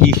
BC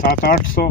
700-800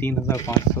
3500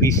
BC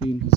3500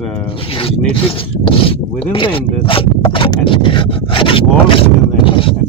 originated within the Indus and evolved within the Indus and